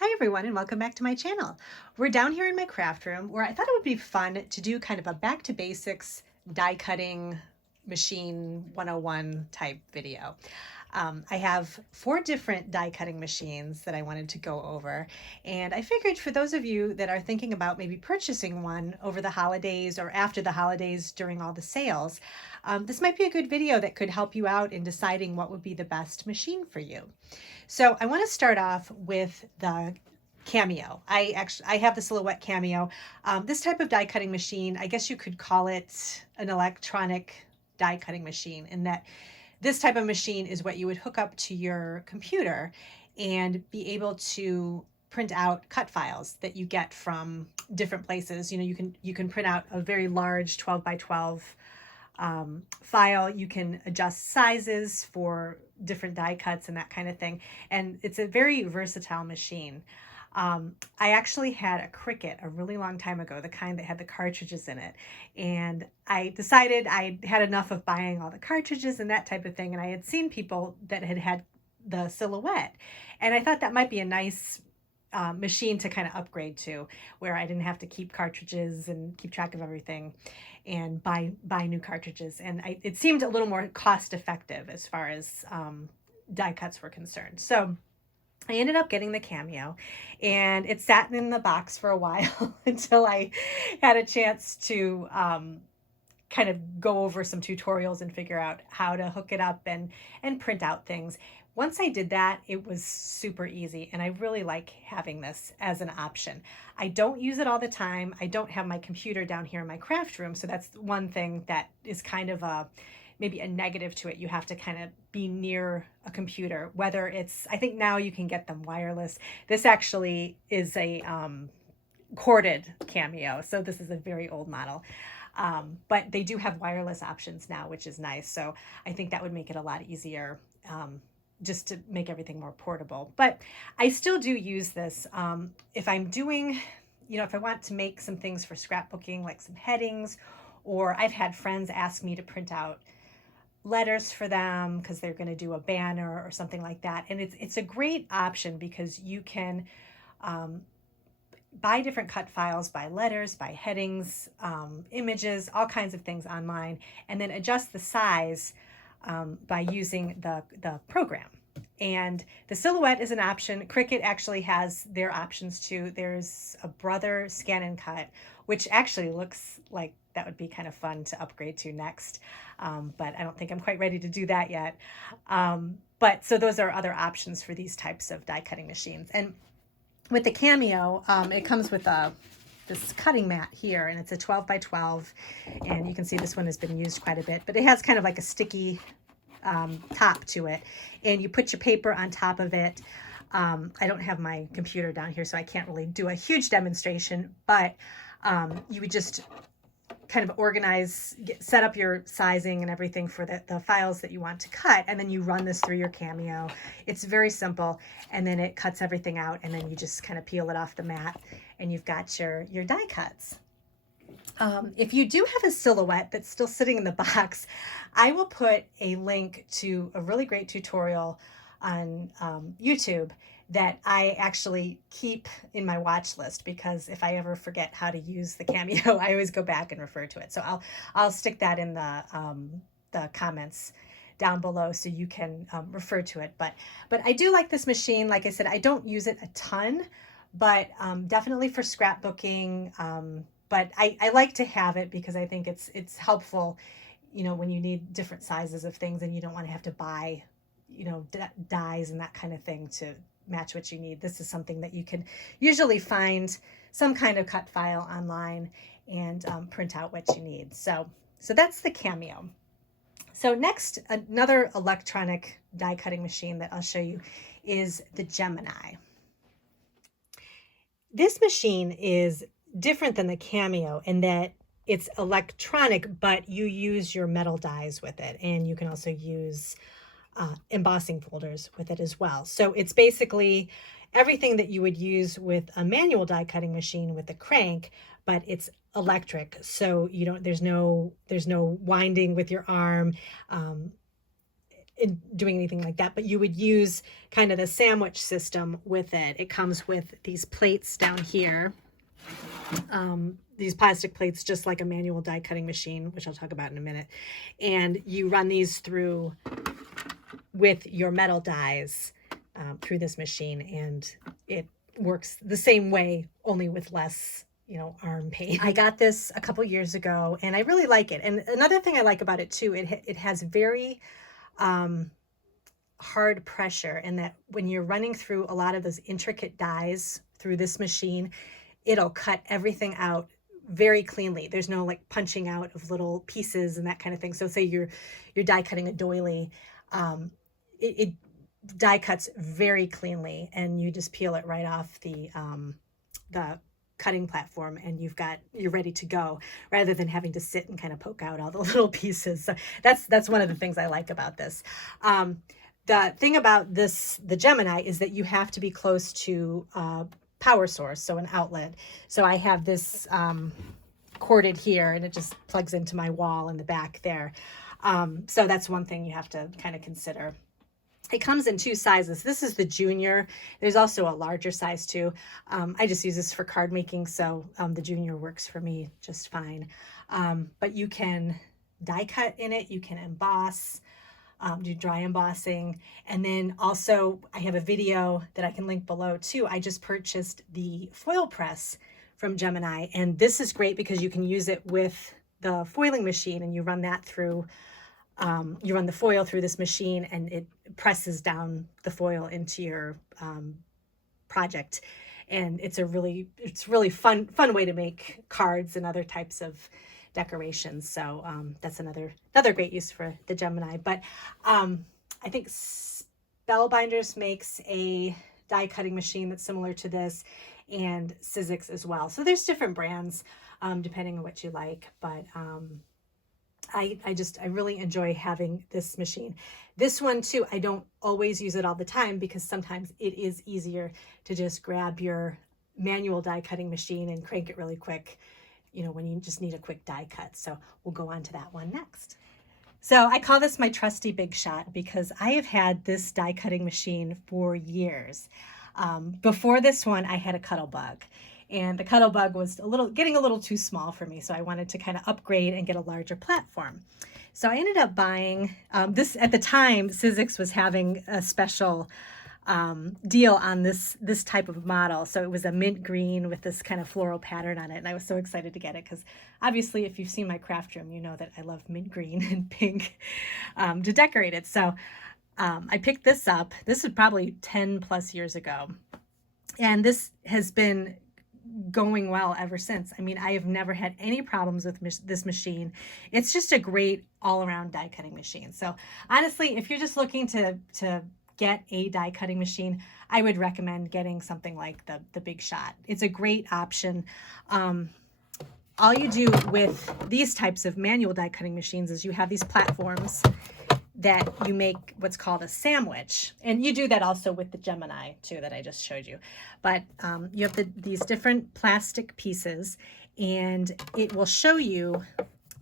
Hi everyone and welcome back to my channel. We're down here in my craft room where I thought it would be fun to do kind of a back to basics die cutting machine 101 type video. I have 4 different die cutting machines that I wanted to go over, and I figured for those of you that are thinking about maybe purchasing one over the holidays or after the holidays during all the sales, this might be a good video that could help you out in deciding what would be the best machine for you. So I want to start off with the Cameo. I have the Sillhouette Cameo. This type of die cutting machine, I guess you could call it an electronic die cutting machine, in that this type of machine is what you would hook up to your computer and be able to print out cut files that you get from different places. You know, you can print out a very large 12 by 12 file. You can adjust sizes for different die cuts and that kind of thing. And it's a very versatile machine. I actually had a Cricut a really long time ago, the kind that had the cartridges in it. And I decided I had enough of buying all the cartridges and that type of thing. And I had seen people that had the Sillhouette. And I thought that might be a nice machine to kind of upgrade to, where I didn't have to keep cartridges and keep track of everything and buy new cartridges. And it seemed a little more cost effective as far as die cuts were concerned. So I ended up getting the Cameo, and it sat in the box for a while until I had a chance to kind of go over some tutorials and figure out how to hook it up and print out things. Once I did that, it was super easy, and I really like having this as an option. I don't use it all the time. I don't have my computer down here in my craft room, so that's one thing that is kind of maybe a negative to it. You have to kind of be near a computer, whether it's, I think now you can get them wireless. This actually is a corded Cameo, so this is a very old model. But they do have wireless options now, which is nice. So I think that would make it a lot easier, just to make everything more portable. But I still do use this if I'm doing, if I want to make some things for scrapbooking, like some headings, or I've had friends ask me to print out letters for them because they're going to do a banner or something like that. And it's a great option because you can buy different cut files, by letters, by headings, images, all kinds of things online, and then adjust the size by using the program. And the Sillhouette is an option. Cricut actually has their options too. There's a Brother Scan and Cut, which actually looks like that would be kind of fun to upgrade to next. But I don't think I'm quite ready to do that yet. But so those are other options for these types of die cutting machines. And with the Cameo, it comes with this cutting mat here, and it's a 12 by 12. And you can see this one has been used quite a bit, but it has kind of like a sticky top to it, and you put your paper on top of it. I don't have my computer down here, so I can't really do a huge demonstration, but you would just kind of organize, set up your sizing and everything for the files that you want to cut, and then you run this through your Cameo. It's very simple, and then it cuts everything out, and then you just kind of peel it off the mat, and you've got your die cuts. If you do have a Sillhouette that's still sitting in the box, I will put a link to a really great tutorial on YouTube that I actually keep in my watch list, because if I ever forget how to use the Cameo, I always go back and refer to it. So I'll stick that in the comments down below so you can refer to it. But I do like this machine. Like I said, I don't use it a ton, but definitely for scrapbooking. But I like to have it because I think it's helpful, when you need different sizes of things and you don't want to have to buy, dies and that kind of thing to match what you need. This is something that you can usually find some kind of cut file online and print out what you need. So that's the Cameo. So next, another electronic die cutting machine that I'll show you is the Gemini. This machine is different than the Cameo in that it's electronic, but you use your metal dies with it, and you can also use embossing folders with it as well. So it's basically everything that you would use with a manual die cutting machine with a crank, but it's electric. So there's no winding with your arm. doing anything like that, but you would use kind of the sandwich system with it. It comes with these plates down here, these plastic plates, just like a manual die cutting machine, which I'll talk about in a minute. And you run these through with your metal dies through this machine, and it works the same way, only with less, you know, arm pain. I got this a couple years ago and I really like it. And another thing I like about it too, it has very hard pressure, and that when you're running through a lot of those intricate dies through this machine, it'll cut everything out very cleanly. There's no like punching out of little pieces and that kind of thing. So say you're die cutting a doily, it die cuts very cleanly, and you just peel it right off the cutting platform, and you're ready to go, rather than having to sit and kind of poke out all the little pieces. So that's one of the things I like about this. The thing about the Gemini is that you have to be close to a power source, so an outlet. So I have this corded here, and it just plugs into my wall in the back there. So that's one thing you have to kind of consider. It comes in 2 sizes. This is the junior. There's also a larger size too. I just use this for card making, so the junior works for me just fine. But you can die cut in it, you can emboss, do dry embossing. And then also I have a video that I can link below too. I just purchased the foil press from Gemini, and this is great because you can use it with the foiling machine, and you run that through, you run the foil through this machine, and it presses down the foil into your project. And it's really fun way to make cards and other types of decorations. So that's another great use for the Gemini. But I think Spellbinders makes a die cutting machine that's similar to this, and Sizzix as well. So there's different brands depending on what you like. But I really enjoy having this machine. This one too, I don't always use it all the time, because sometimes it is easier to just grab your manual die cutting machine and crank it really quick, you know, when you just need a quick die cut. So we'll go on to that one next. So I call this my trusty Big Shot because I have had this die cutting machine for years. Before this one, I had a Cuttlebug. And the Cuttlebug was getting a little too small for me, so I wanted to kind of upgrade and get a larger platform. So I ended up buying this. At the time, Sizzix was having a special deal on this type of model. So it was a mint green with this kind of floral pattern on it, and I was so excited to get it because obviously, if you've seen my craft room, you know that I love mint green and pink to decorate it. So I picked this up. This is probably 10 plus years ago, and this has been going well ever since. I mean, I have never had any problems with this machine. It's just a great all-around die cutting machine. So honestly, if you're just looking to get a die cutting machine, I would recommend getting something like the Big Shot. It's a great option. All you do with these types of manual die cutting machines is you have these platforms that you make what's called a sandwich. And you do that also with the Gemini too, that I just showed you. But you have these different plastic pieces, and it will show you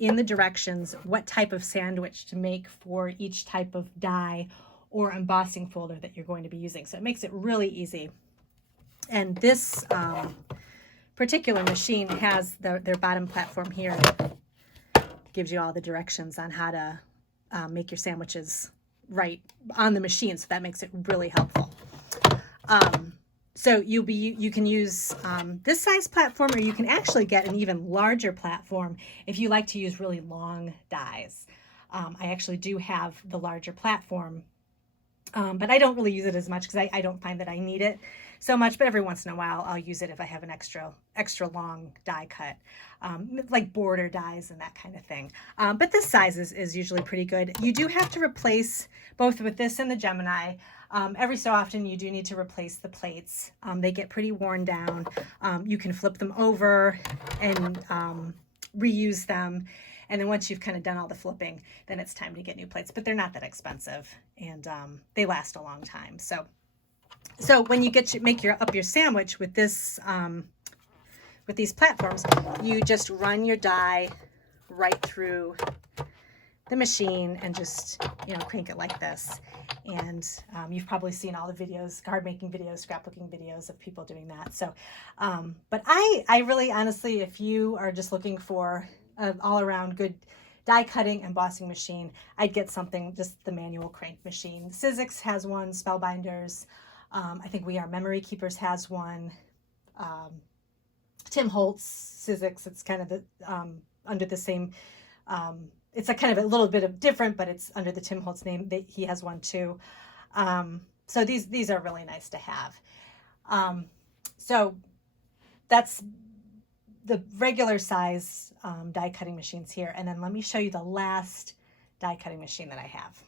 in the directions what type of sandwich to make for each type of die or embossing folder that you're going to be using. So it makes it really easy. And this particular machine has their bottom platform here. Gives you all the directions on how to make your sandwiches right on the machine, so that makes it really helpful. So you can use this size platform, or you can actually get an even larger platform if you like to use really long dies. I actually do have the larger platform, but I don't really use it as much because I don't find that I need it so much. But every once in a while, I'll use it if I have an extra long die cut, like border dies and that kind of thing. But this size is usually pretty good. You do have to replace, both with this and the Gemini, every so often you do need to replace the plates. They get pretty worn down. You can flip them over and reuse them. And then once you've kind of done all the flipping, then it's time to get new plates. But they're not that expensive, and they last a long time. So when you make up your sandwich with this, with these platforms, you just run your die right through the machine and just, you know, crank it like this. And you've probably seen all the videos, card making videos, scrapbooking videos of people doing that. So, but I really honestly, if you are just looking for an all around good die cutting and embossing machine, I'd get something, just the manual crank machine. Sizzix has one, Spellbinders. I think We Are Memory Keepers has one. Tim Holtz, Sizzix, it's kind of the, under the same, it's a kind of a little bit of different, but it's under the Tim Holtz name. He has one too. So these are really nice to have. So that's the regular size die cutting machines here. And then let me show you the last die cutting machine that I have.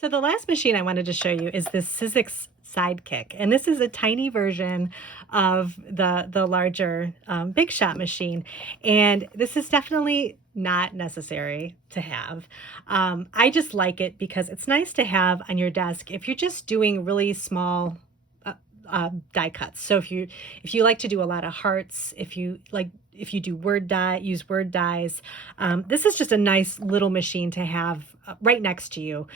So the last machine I wanted to show you is this Sizzix Sidekick. And this is a tiny version of the larger Big Shot machine. And this is definitely not necessary to have. I just like it because it's nice to have on your desk if you're just doing really small die cuts. So if you like to do a lot of hearts, if you do use word dies, this is just a nice little machine to have right next to you.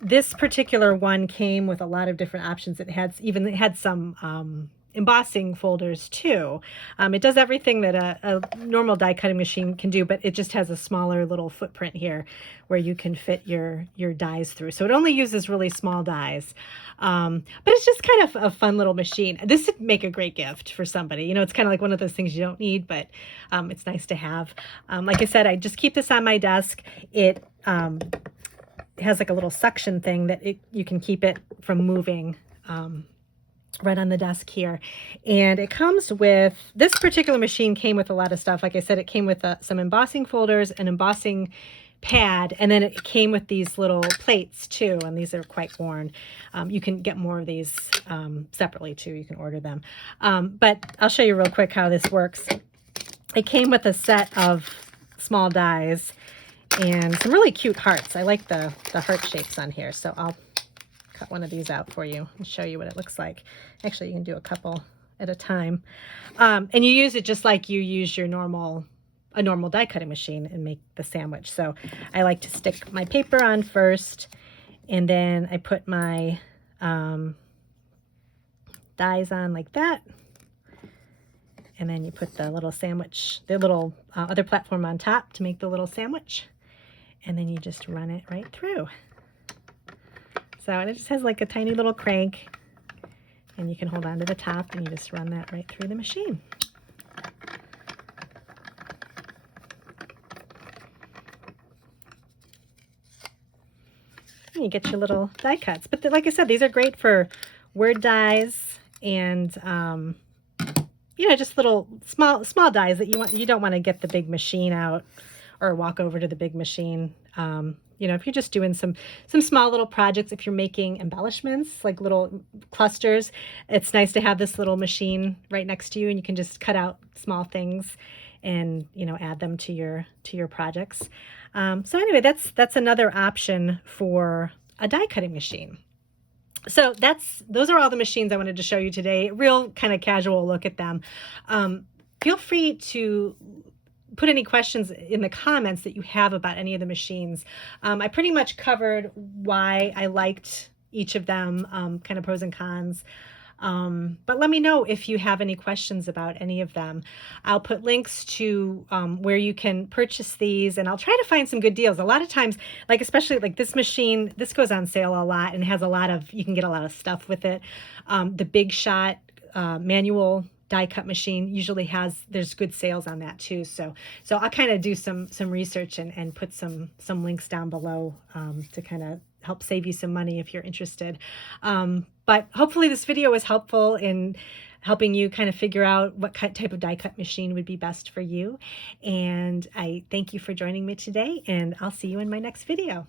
This particular one came with a lot of different options. It had some embossing folders too. It does everything that a normal die cutting machine can do, but it just has a smaller little footprint here where you can fit your dies through. So it only uses really small dies. But it's just kind of a fun little machine. This would make a great gift for somebody. You know, it's kind of like one of those things you don't need, but it's nice to have. Like I said, I just keep this on my desk. It has like a little suction thing that you can keep it from moving right on the desk here. And it comes with, this particular machine came with a lot of stuff. Like I said, it came with some embossing folders, an embossing pad, and then it came with these little plates too, and these are quite worn. You can get more of these separately too. You can order them. But I'll show you real quick how this works. It came with a set of small dies and some really cute hearts. I like the heart shapes on here, so I'll cut one of these out for you and show you what it looks like. Actually, you can do a couple at a time. And you use it just like you use your normal die cutting machine and make the sandwich. So I like to stick my paper on first, and then I put my dies on like that. And then you put the little sandwich, the little other platform on top to make the little sandwich. And then you just run it right through. So, and it just has like a tiny little crank, and you can hold on to the top and you just run that right through the machine. And you get your little die cuts. But like I said, these are great for word dies and, you know, just little small dies that you don't want to get the big machine out or walk over to the big machine. You know, if you're just doing some small little projects, if you're making embellishments, like little clusters, it's nice to have this little machine right next to you, and you can just cut out small things and, you know, add them to your projects. So anyway, that's another option for a die cutting machine. So those are all the machines I wanted to show you today. Real kind of casual look at them. Feel free to put any questions in the comments that you have about any of the machines. I pretty much covered why I liked each of them, kind of pros and cons. But let me know if you have any questions about any of them. I'll put links to where you can purchase these, and I'll try to find some good deals. A lot of times, like especially like this machine, this goes on sale a lot and has a lot of, you can get a lot of stuff with it. The Big Shot manual die cut machine usually there's good sales on that too. So I'll kind of do some research and put some links down below to kind of help save you some money if you're interested. But hopefully this video was helpful in helping you kind of figure out what type of die cut machine would be best for you. And I thank you for joining me today, and I'll see you in my next video.